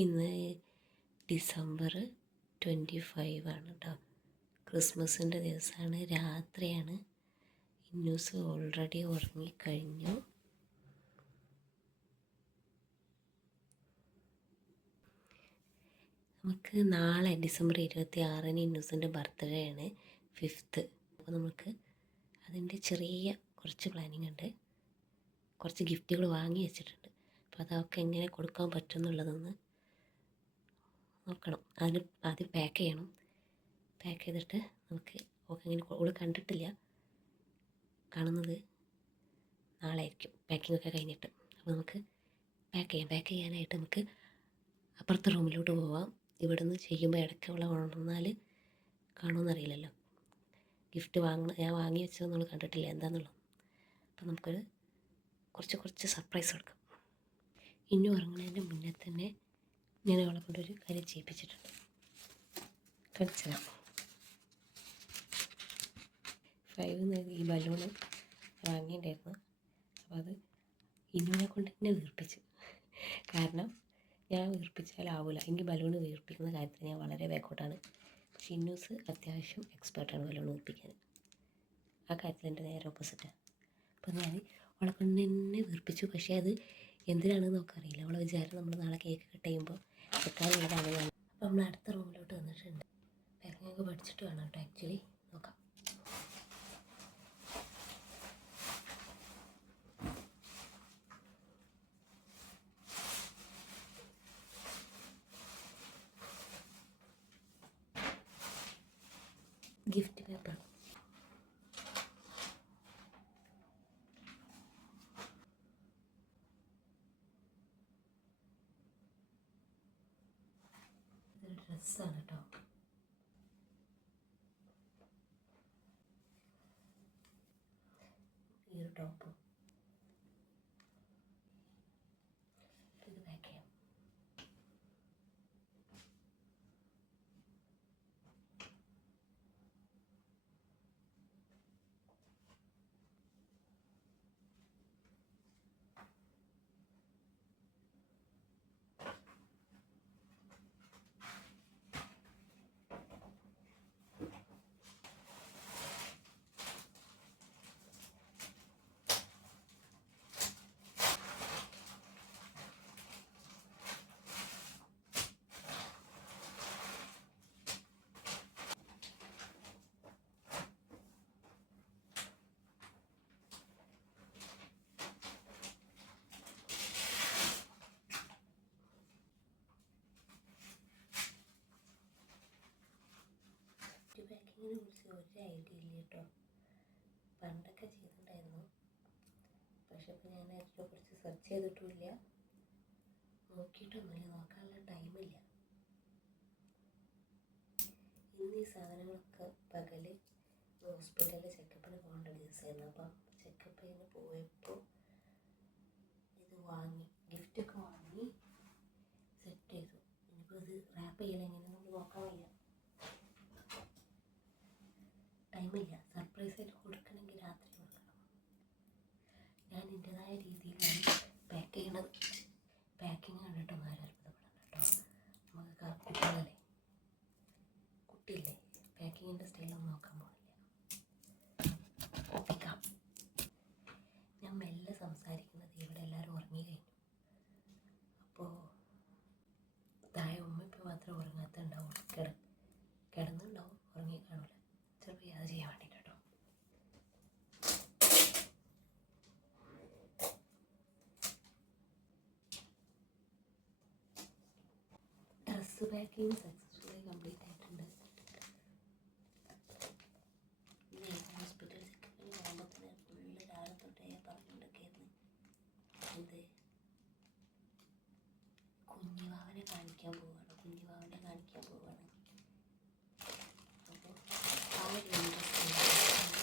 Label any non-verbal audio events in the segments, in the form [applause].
ഇന്ന് December twenty five ആണ് കേട്ടോ ക്രിസ്മസിന്റെ ദിവസമാണ് രാത്രിയാണ്. ന്യൂസ് ഓൾറെഡി ഉറങ്ങിക്കഴിഞ്ഞു. നമുക്ക് നാളെ ഡിസംബർ ഇരുപത്തി ആറിന് ഇന്നൂസിന്റെ ബർത്ത്ഡേ ആണ് ഫിഫ്ത്ത്. അപ്പോൾ നമുക്ക് അതിന്റെ ചെറിയ കുറച്ച് പ്ലാനിങ് ഉണ്ട്. കുറച്ച് ഗിഫ്റ്റുകൾ വാങ്ങി വെച്ചിട്ടുണ്ട്. അപ്പോൾ അതൊക്കെ എങ്ങനെ കൊടുക്കാൻ പറ്റും എന്നുള്ളതൊന്ന് നോക്കണം. അതിന് ആദ്യം പാക്ക് ചെയ്യണം. പാക്ക് ചെയ്തിട്ട് നമുക്ക് ഓക്കെ ഇങ്ങനെ ഓൾ കണ്ടിട്ടില്ല. കാണുന്നത് നാളെ ആയിരിക്കും പാക്കിംഗ് ഒക്കെ കഴിഞ്ഞിട്ട്. അപ്പോൾ നമുക്ക് പാക്ക് ചെയ്യാം. പാക്ക് ചെയ്യാനായിട്ട് നമുക്ക് അപ്പുറത്തെ റൂമിലോട്ട് പോവാം. ഇവിടെ നിന്ന് ചെയ്യുമ്പോൾ ഇടയ്ക്ക് അവളെ ഉണർന്നാൽ കാണുമെന്നറിയില്ലല്ലോ ഗിഫ്റ്റ് വാങ്ങണം ഞാൻ വാങ്ങി വെച്ചത് നമ്മൾ കണ്ടിട്ടില്ല. എന്താണെന്നുള്ളത് അപ്പോൾ നമുക്കൊരു കുറച്ച് കുറച്ച് സർപ്രൈസ് കൊടുക്കാം. ഇനി ഉറങ്ങുന്നതിന്റെ മുന്നേ തന്നെ ഞാൻ അവളെ കൊണ്ടൊരു കാര്യം ചെയ്യിപ്പിച്ചിട്ടുണ്ട്. കളിച്ചതാണ് ഫൈവ് ഈ ബലൂണ് വാങ്ങിയിട്ടുണ്ടായിരുന്നു. അപ്പോൾ അത് ഇന്നുവിനെ കൊണ്ട് തന്നെ വീർപ്പിച്ചു. കാരണം ഞാൻ വീർപ്പിച്ചാലാവില്ല എനിക്ക് ബലൂൺ വീർപ്പിക്കുന്ന കാര്യത്തിൽ ഞാൻ വളരെ ബാക്കോട്ടാണ് പക്ഷെ അത്യാവശ്യം എക്സ്പേർട്ടാണ് ബലൂൺ വീർപ്പിക്കാൻ. ആ കാര്യത്തിൽ എന്റെ നേരെ ഓപ്പോസിറ്റാണ് അപ്പോൾ ഞാൻ അവളെ കൊണ്ട് തന്നെ വീർപ്പിച്ചു. പക്ഷേ അത് എന്തിനാണെന്ന് നമുക്കറിയില്ല. അവളെ വിചാരം നമ്മൾ നാളെ കേക്ക് കട്ട് ചെയ്യുമ്പോൾ വെക്കാനുള്ളതാണ് ഞാൻ അപ്പോൾ നമ്മൾ അടുത്ത റൂമിലോട്ട് വന്നിട്ടുണ്ട്. പാക്കിംഗ് പഠിച്ചിട്ട് വേണം കേട്ടോ ആക്ച്വലി നോക്കാം. ഗിഫ്റ്റ് പേപ്പർ ഇതൊരു ഡ്രസ്സാണ് കേട്ടോ ഈ ഒരു ടോപ്പ് ഇത് പാക്ക് ചെയ്യാം ഗിഫ്റ്റ് പാക്കിങ്ങിനെ കുറിച്ച് ഒരു ഐഡിയ ഇല്ല കേട്ടോ. പണ്ടൊക്കെ ചെയ്തിട്ടുണ്ടായിരുന്നു. പക്ഷെ ഇപ്പോൾ ഞാൻ അതിനെക്കുറിച്ച് സെർച്ച് ചെയ്തിട്ടുമില്ല. നോക്കിയിട്ടൊന്നുമില്ല നോക്കാനുള്ള ടൈമില്ല ഇന്ന് ഈ സാധനങ്ങളൊക്കെ പകൽ ഹോസ്പിറ്റലിൽ ചെക്കപ്പിന് പോകേണ്ട ദിവസമായിരുന്നു. അപ്പം ചെക്കപ്പ് ചെയ്യുന്ന പോയപ്പോൾ ഇത് വാങ്ങി ഗിഫ്റ്റൊക്കെ വാങ്ങി സെറ്റ് ചെയ്തു. ഇനിയിപ്പോൾ ഇത് റാപ്പ് എങ്ങനെയാണെന്ന് നോക്കാൻ വയ്യ ടൈമില്ല സർപ്രൈസ് ആയിട്ട് കൊടുക്കണമെങ്കിൽ രാത്രി കൊടുക്കണം ഞാൻ എന്റെതായ രീതിയിലാണ് പാക്ക് ചെയ്യണത് പാക്കിംഗ് ആണ് കേട്ടോ ആരും അത്ഭുതപ്പെടണം കേട്ടോ നമുക്ക് കുട്ടികളല്ലേ കുട്ടിയില്ലേ പാക്കിങ്ങിന്റെ സ്റ്റൈലൊന്നും നോക്കാൻ പോകില്ല ഒപ്പിക്കാം ഞാൻ മെല്ലെ സംസാരിക്കുന്നത് ഇവിടെ എല്ലാവരും ഉറങ്ങി കഴിഞ്ഞു അപ്പോൾ താഴെ മാത്രമേ ഉറങ്ങാത്തുണ്ടാവും കിട കിടന്നുണ്ടാവും. ഉറങ്ങി കാണില്ല ചെറിയ അത് ചെയ്യാൻ വേണ്ടിയിട്ട് ഡ്രസ്സ് പാക്കിങ് സക്സസ്ഫുള്ളി കംപ്ലീറ്റ് ആയിട്ടുണ്ട് പിന്നെ ഹോസ്പിറ്റൽ ചെക്കപ്പിന് പോകുമ്പോഴത്തേന് ഫുള്ള് രാവിലെ തൊട്ടേ പറഞ്ഞുകൊണ്ടൊക്കെയായിരുന്നു എന്ത് കുഞ്ഞുവാവനെ കാണിക്കാൻ പോവാണ് കുഞ്ഞുവാവനെ കാണിക്കാൻ പോവാണ് അപ്പോൾ ആ ഒരു ഇൻട്രസ്റ്റ്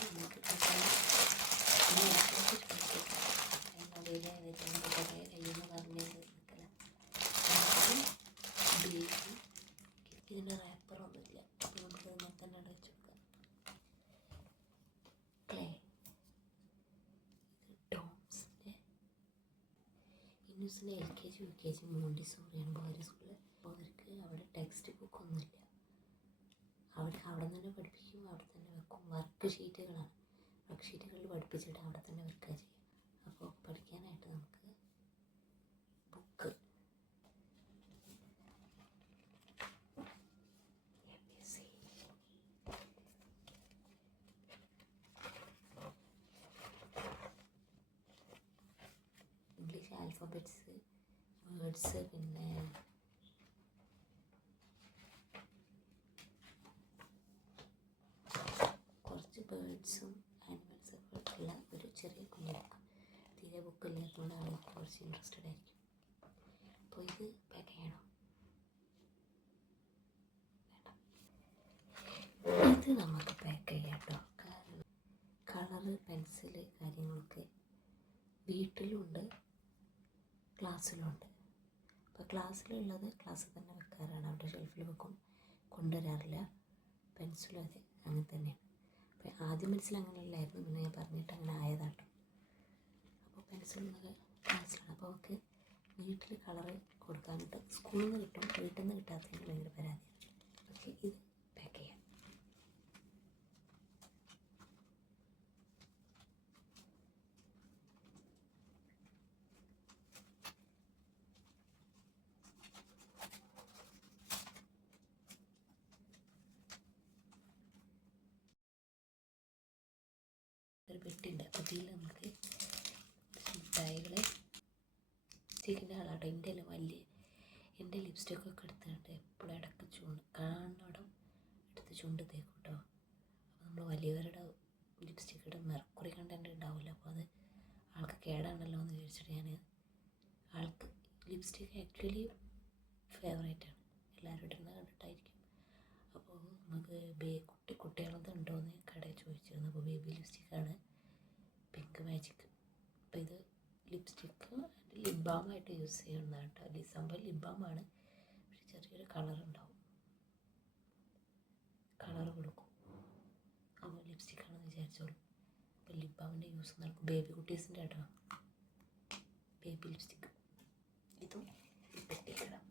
നമുക്ക് എന്നോടില്ല വരുന്നത് കുറേ കഴിയുമെന്ന് പറഞ്ഞത് നിൽക്കല ബേബി ഇതിന്റെ റാപ്പറൊന്നുമില്ല അപ്പോൾ നമുക്ക് ഇങ്ങനെ തന്നെ അടച്ചു കൊടുക്കാം clay. L K G U K G മോണ്ടിസോറിയാണ് boys സ്കൂളിൽ അപ്പോൾ അവർക്ക് അവിടെ ടെക്സ്റ്റ് ബുക്ക് ഒന്നുമില്ല. അവർക്ക് അവിടെ തന്നെ പഠിപ്പിക്കും അവിടെ തന്നെ വെക്കും. വർക്ക് ഷീറ്റുകളാണ് വർക്ക് ഷീറ്റുകളിൽ പഠിപ്പിച്ചിട്ട് അവിടെ തന്നെ വെക്കുക ചെയ്യും അപ്പോൾ പഠിക്കാനായിട്ട് നമുക്ക് ബുക്ക് ഇംഗ്ലീഷ് ആൽഫബറ്റ്സ് വേർഡ്സ് പിന്നെ കുറച്ച് ബേർഡ്സും ആനിമൽസൊക്കെ ഉള്ള ഒരു ചെറിയ കുഞ്ഞു ബുക്ക് തീരെ ബുക്ക് ഇല്ലാത്തതുകൊണ്ടാണ് എനിക്ക് കുറച്ച് ഇൻട്രസ്റ്റഡ് ആയിരിക്കും. അപ്പോൾ ഇത് പാക്ക് ചെയ്യണം. ഇത് നമുക്ക് പാക്ക് ചെയ്യാം കേട്ടോ കാരണം കളറ് കാര്യങ്ങളൊക്കെ വീട്ടിലുണ്ട് ക്ലാസ്സിലുണ്ട്. അപ്പോൾ ക്ലാസ്സിലുള്ളത് ക്ലാസ്സിൽ തന്നെ വെക്കാറാണ്. അവിടെ ഷെൽഫിൽ വെക്കും. കൊണ്ടുവരാറില്ല. പെൻസിലും അതെ അങ്ങനെ തന്നെയാണ്. ആദ്യം പെൻസിൽ അങ്ങനെയല്ലായിരുന്നു. പിന്നെ ഞാൻ പറഞ്ഞിട്ട് അങ്ങനെ ആയതാട്ടോ. അപ്പോൾ പെൻസിലൊക്കെ ക്ലാസ്സിലാണ് അപ്പോൾ അവൾക്ക് വീട്ടിൽ കളറ് കൊടുക്കാനായിട്ട് സ്കൂളിൽ നിന്ന് കിട്ടും വീട്ടിൽ നിന്ന് കിട്ടാത്തതിന് ഭയങ്കര പരാതിയാണ് ഓക്കെ ഇത് പാക്ക് ചെയ്യാം ഒരു പെട്ടിയുണ്ട് അപ്പോൾ ഇതിൽ നമുക്ക് മിഠായികൾ ചിക്കന്റെ ആളാട്ടോ എന്റെ എല്ലാം വലിയ എന്റെ ലിപ്സ്റ്റിക്കൊക്കെ എടുത്തിട്ട് എപ്പോഴും ഇടയ്ക്ക് ചുണ്ട് കാണണം എടുത്ത് ചുണ്ട് തേക്കും കേട്ടോ അപ്പോൾ നമ്മൾ വലിയവരുടെ ലിപ്സ്റ്റിക്കിടെ മെർക്കുറി കണ്ടന്റ് ഉണ്ടാവില്ല അപ്പോൾ അത് ആൾക്ക് കേടാണല്ലോ എന്ന് വിചാരിച്ചിട്ട് ഞാൻ ആൾക്ക് ലിപ്സ്റ്റിക്ക് ആക്ച്വലി ഫേവറേറ്റ് ആണ്. എല്ലാവരും ഇടുന്ന കണ്ടിട്ടായിരിക്കും. അപ്പോൾ നമുക്ക് ബേ കുട്ടി കുട്ടികളത് ഉണ്ടോയെന്ന് കടയിൽ ചോദിച്ചിരുന്നു. അപ്പോൾ ബേബി ലിപ്സ്റ്റിക്കാണ് പിങ്ക് മാജിക് അപ്പോൾ ഇത് ലിപ്സ്റ്റിക്ക് ലിപ് യൂസ് ചെയ്യുന്നതാണ് കേട്ടോ ഡിസംബർ ലിപ് പക്ഷെ ചെറിയൊരു കളർ ഉണ്ടാവും. കളർ കൊടുക്കും. അപ്പോൾ ലിപ്സ്റ്റിക്കാണെന്ന് വിചാരിച്ചോളൂ. അപ്പോൾ ലിപ് ബാമിന്റെ യൂസ് നടക്കും. ബേബി കുട്ടീസിന്റെ കേട്ടോ ബേബി ലിപ്സ്റ്റിക്ക് ഇതും പെട്ടിക്കിടാം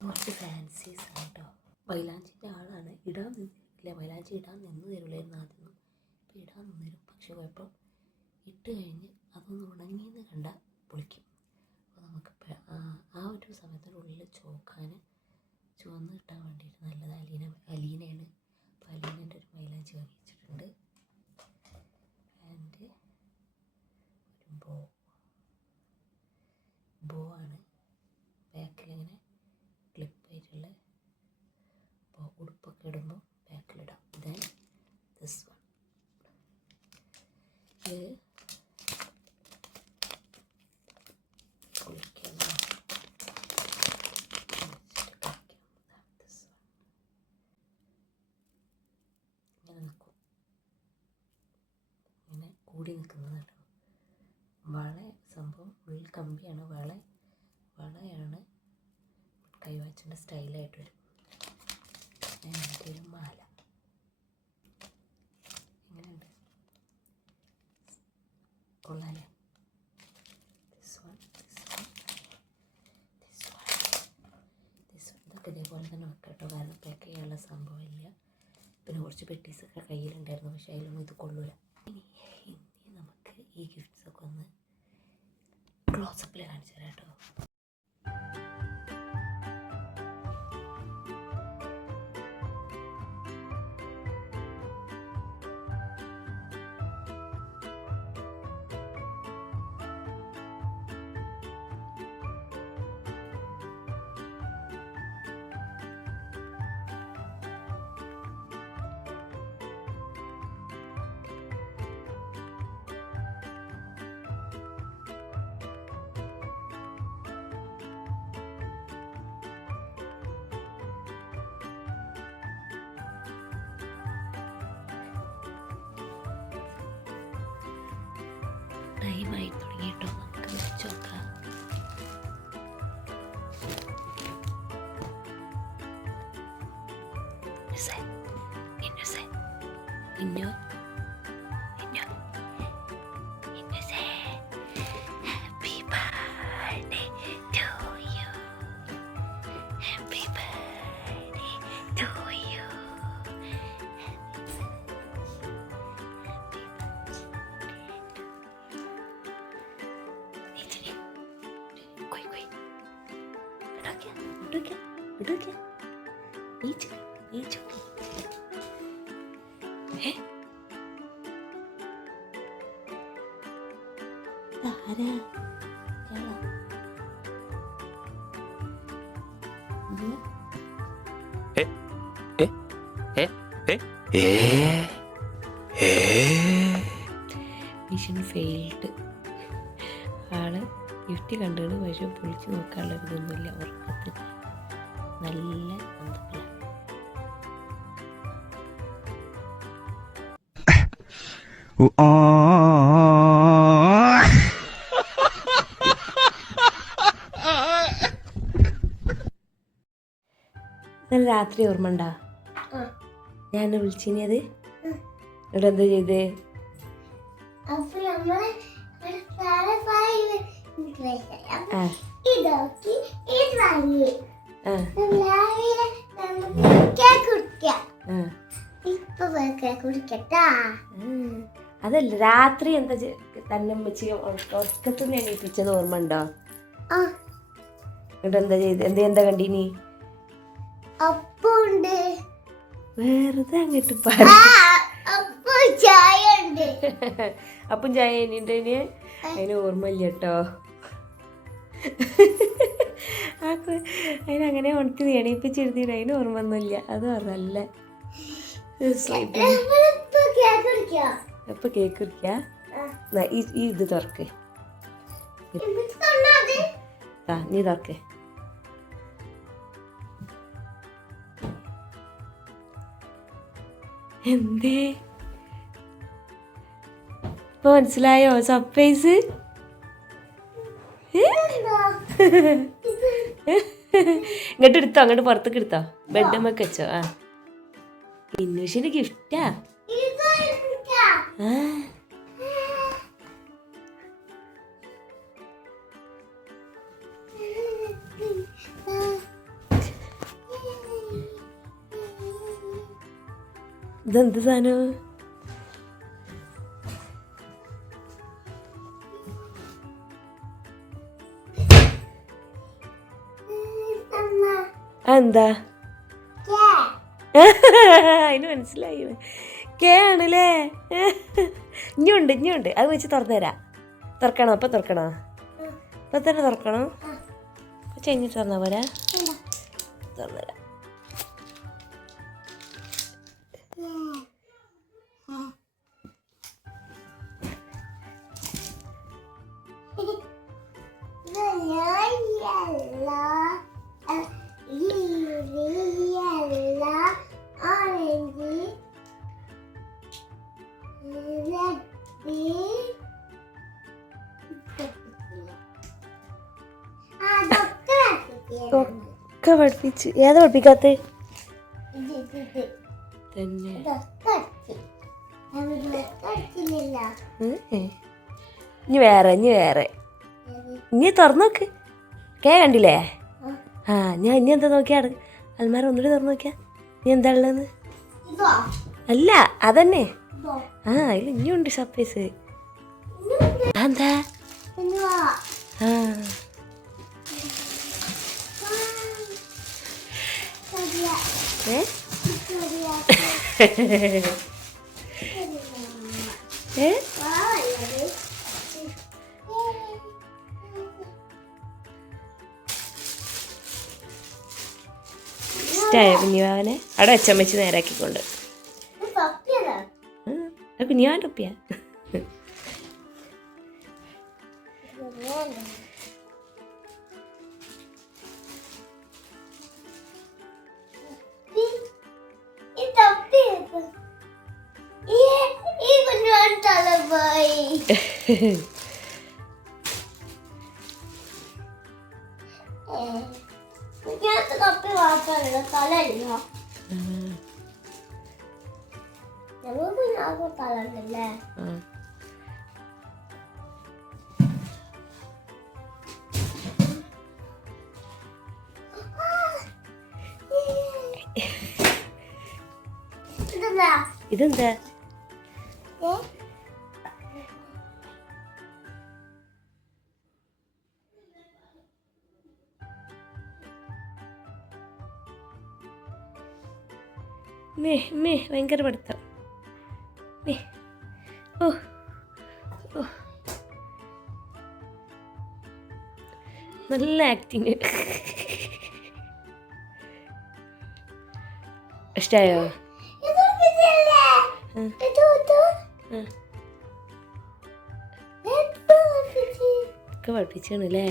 കുറച്ച് ഫാൻസീസ് ആണ് കേട്ടോ മൈലാഞ്ചിന്റെ ആളാണ്. ഇടാൻ നിന്നില്ല. മൈലാഞ്ചി ഇടാൻ നിന്ന് തരില്ലായിരുന്നു ആദ്യം ഇപ്പോൾ ഇടാൻ നിന്നിരും പക്ഷെ കുഴപ്പം ഇട്ട് കഴിഞ്ഞ് അതൊന്ന് ഉണങ്ങിയെന്ന് കണ്ടാൽ പൊളിക്കും. അപ്പോൾ നമുക്ക് ആ ഒരു സമയത്തിനുള്ളിൽ ചോക്കാൻ ചുവന്ന് കിട്ടാൻ വേണ്ടിയിട്ട് നല്ലത് അലീന അലീനയാണ്. അപ്പോൾ അലീനന്റെ ഒരു വാങ്ങി വെച്ചിട്ടുണ്ട് ആൻഡ് ഒരു ബോ ബോ ആണ്. ബാക്കിലിങ്ങനെ ക്ലിപ്പായിട്ടുള്ള അപ്പോൾ ഉടുപ്പൊക്കെ ഇടുമ്പോൾ ബാക്കിലിടാം ദെൻ ദിസ് വൺ ഇത് പൊളിക്കണം ഇങ്ങനെ നിൽക്കും ഇങ്ങനെ കൂടി നിൽക്കുന്നത് കേട്ടോ വള സംഭവം ഉള്ളിൽ കമ്പിയാണ്. വള വളയാണ് കൈവാച്ചിന്റെ സ്റ്റൈലായിട്ട് വരും. എന്റെ ഒരു മാല. എങ്ങനെയുണ്ട്? കൊള്ളാലേ? ഇതേപോലെ തന്നെ വെക്കാം കേട്ടോ. കാരണം പാക്ക് ചെയ്യാനുള്ള സംഭവമില്ല പിന്നെ കുറച്ച് പെട്ടീസൊക്കെ കയ്യിലുണ്ടായിരുന്നു. പക്ഷേ അതിലൊന്നും ഇത് കൊള്ളൂല ഇനി ഇനി നമുക്ക് ഈ ഗിഫ്റ്റ്സൊക്കെ ഒന്ന് ക്ലോസപ്പിൽ കാണിച്ചു തരാം കേട്ടോ. ടൈമായി തുടങ്ങിയിട്ടോ. നമുക്ക് വെച്ചോക്കാം നോക്കാം. ഇന്നു, ഇതാരാ? മിഷൻ ഫെയിൽഡ് ആൾ യുക്തി കണ്ടുകൊണ്ട് പക്ഷെ പൊളിച്ച് നോക്കാനുള്ള ഇതൊന്നുമില്ല ഉറക്കത്തിൽ. നല്ല ബന്ധത്തിലാണ് ഇന്നലെ രാത്രി ഓർമ്മ ഉണ്ടാ ഞാൻ വിളിച്ചിനിയത് ഇവിടെ എന്താ ചെയ്ത്? അതല്ല രാത്രി എന്താ ചെ- തന്നെ വെച്ച് ഉറക്കത്തിൽ നിന്ന് എണീപ്പിച്ചത് ഓർമ്മ ഉണ്ടോ ആ. എന്നിട്ട് എന്താ ചെയ്ത്? എന്താ എന്താ കണ്ടീനി? അപ്പുണ്ട്. വെറുതെ അങ്ങോട്ട് പറ. അപ്പു ചായ ഉണ്ട് [laughs] അപ്പം ചായ കഴിഞ്ഞിട്ട് അതിന് ഓർമ്മയില്ല കേട്ടോ. അതിനങ്ങനെ ഉണത്തി എണീപ്പിച്ചെഴുതിയിട്ട് അതിന് ഓർമ്മ ഒന്നുമില്ല അത് പറഞ്ഞല്ല. അപ്പൊ കേക്ക് കുടിക്കാ. ഈ ഇത് തുറക്കേ. നീ തുറക്ക്. എന്തേ? ഇപ്പൊ മനസ്സിലായോ? സർപ്രൈസ് ഇങ്ങോട്ട് എടുത്തോ അങ്ങോട്ട് പുറത്തേക്ക് എടുത്തോ. ബെഡമ്മക്ക് വെച്ചോ ആ. ഇന്നുഷിന് ഗിഫ്റ്റാ. ആ. ഇതെന്ത് സാധനം? തന്നാ. എന്താ. അതിന് മനസ്സിലായി. കേ ആണല്ലേ? ഇനിയുണ്ട് ഇനിയുണ്ട് അത് വെച്ച് തുറന്നു തരാം തുറക്കണോ? അപ്പം തുറക്കണോ? ഇപ്പം തന്നെ തുറക്കണോ? ചേഞ്ഞിട്ട് തുറന്നാ പോരാ. തുറന്നു തരാം പഠിപ്പിച്ച്. ഏതാ പഠിപ്പിക്കാത്ത? തന്നെ. ഇനി വേറെ ഇനി വേറെ. ഇനി തുറന്നു നോക്ക്. കേ കണ്ടില്ലേ? ആ ഞാൻ ഇനി എന്താ നോക്കിയാ അൽമാര ഒന്നുകൂടി തുറന്നു നോക്കിയാ. നീ എന്താ ഉള്ളതെന്ന്? അല്ല അതന്നെ. ആ അതിൽ ഇനിയുണ്ട് സർപ്രൈസ് എന്താ ഏ? ഇഷ്ടമായ കുഞ്ഞുവാവനെ അവിടെ അച്ചമ്മച്ച് നേരാക്കിക്കൊണ്ട്. ഉം, അത് കപ്പി മാത്രമല്ല തലയില്ല നമുക്ക് ഞാൻ തലണ്ടല്ലേ. ഇതെന്താ മേ മേ ഭയങ്കര പഠിത്തം. മേ. ഓ ഓ. നല്ല ആക്ടിങ്. ഇത് ഒക്കെ പഠിപ്പിച്ചാണല്ലേ.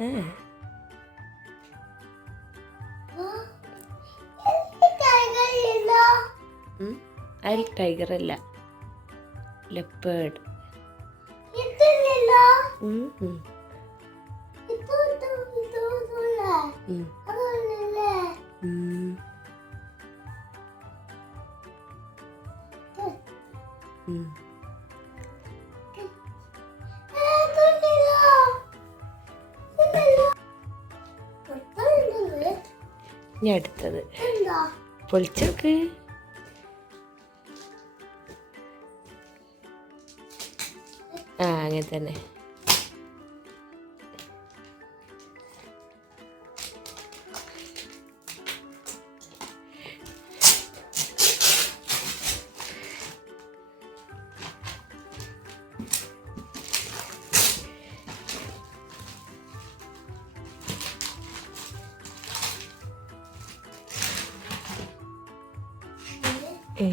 ഏ ഇതില്ല. അല്ല. ലെപ്പേഡ് ഞാൻ അടുത്തത്. പൊളിച്ചോക്ക് അങ്ങനെ തന്നെ ഏ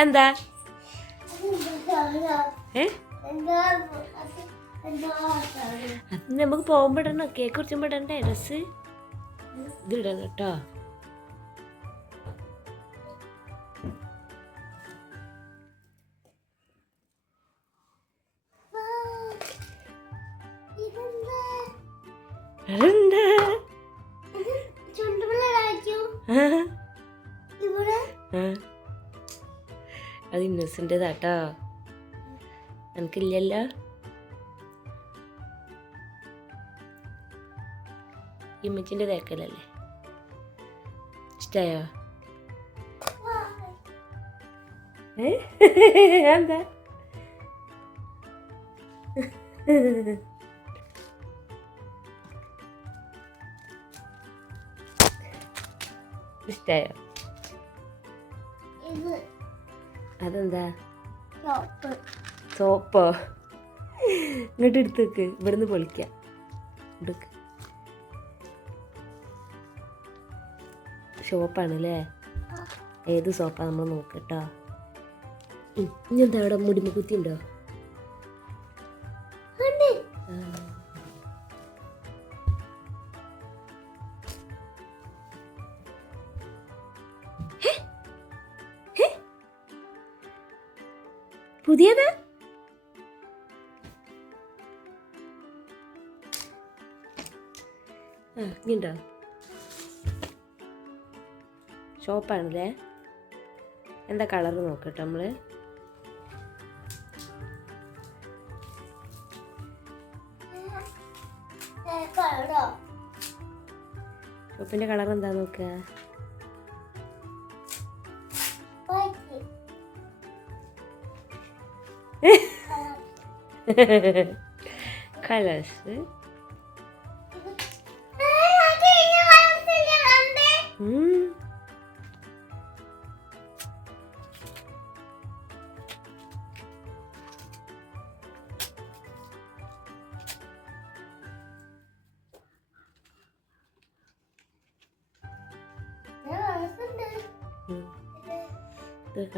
എന്താ? ഏ? അത് നമുക്ക് പോകുമ്പോ ഇടണോ. കേക്ക് കുറിച്ചുമ്പോ ഇടണ്ടേ? ഡ്രസ് ഇതിടണം കേട്ടോ. അത് ഇന്നസെന്റെതാട്ടോ. എനിക്കില്ലല്ലോ. ഇമ്മച്ചിന്റെ തേക്കലല്ലേ? ഇഷ്ടായോ? എന്താ ഇഷ്ടായോ? അതെന്താ? സോപ്പോ ഇങ്ങോട്ട് എടുത്തേക്ക് ഇവിടുന്ന് പൊളിക്കാം. എടുക്ക് ഷോപ്പാണ് അല്ലേ ഏത് സോപ്പാ നമ്മൾ നോക്കട്ടോ ഇനി എന്താ അവിടെ മുടിമ കുത്തി ഉണ്ടോ എന്താ കളർ നോക്കട്ടെ നമ്മൾ ഷോപ്പിന്റെ കളർ എന്താ നോക്കുക? കളേഴ്സ് ഇത്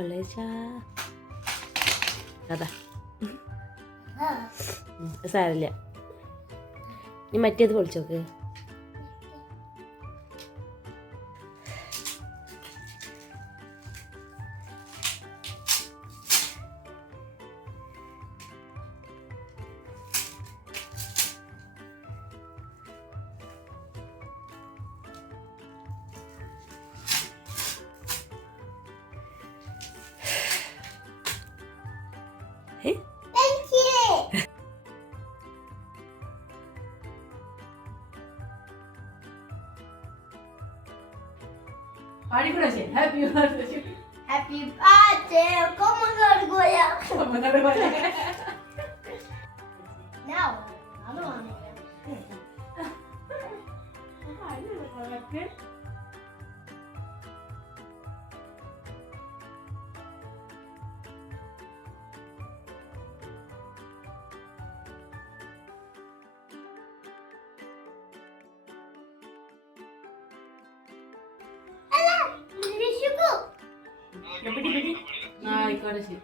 കളേഴ്സാ അതാ. സാരമില്ല. നീ മറ്റേത് പൊളിച്ചോക്ക്. അത് വാങ്ങില്ല ആയിക്കോട്ടെ ശരി.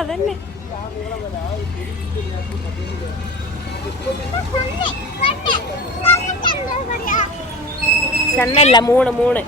അതന്നെ. ചെന്നല്ല മൂണ് മൂണ്.